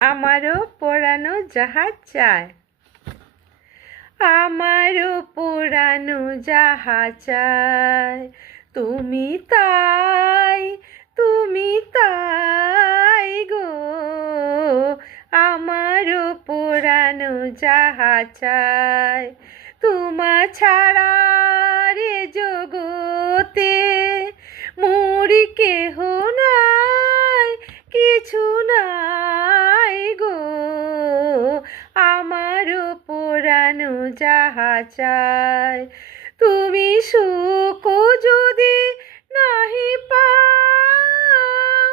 আমারও পোড়ানো জাহাজ চাই, আমারও পোড়ানো জাহাজ চাই। তুমি তাই, তুমি তাই গো, আমারও পোড়ানো জাহাজ চাই। তোমা ছাড়া রে জগতে মোরি কেহ নাই, কিছু নাই গো, আমারও পোড়ানো জাহাজ চাই। তুমি সুখ যদি নাহি পাও,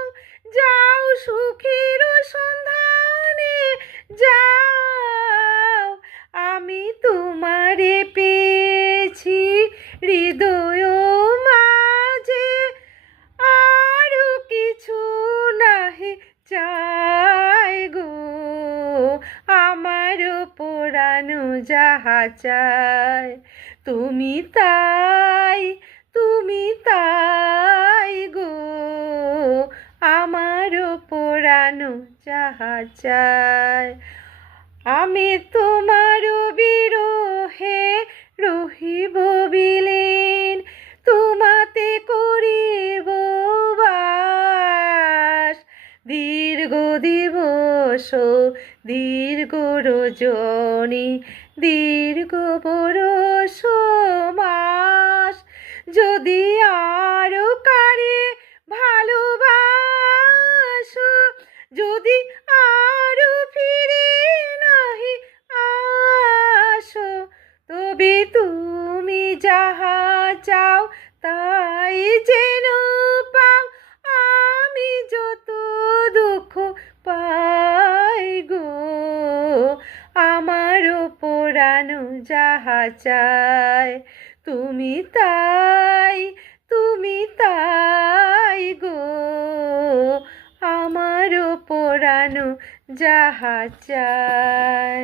যাও সুখের সন্ধানে যাও। আমি তোমারে পেয়েছি হৃদয় মাঝে, আরো কিছু নাহি চাই গো, আমারও পোড়ানো জাহাজ চাই। তুমি তাই, তুমি তাই গো, আমারও পোড়ানো জাহাজ চাই। আমি তোমার বিরহে রহিব বিলীন, তোমাতে করিব বাস। দীর্ঘ দিবস দীর্ঘ রজনী, দীর্ঘ বরষ মাস, যদি আরো কারে ভালোবাসো, যদি আরো ফিরে নাহি আসো, তবে তুমি যাহা চাও তাই যেন পাও। আমি যত দুঃখ পাই গো, আমারও পোড়ানো জাহাজ চাই। তুমি তাই, তুমি তাই গো, আমারও পোড়ানো জাহাজ চাই।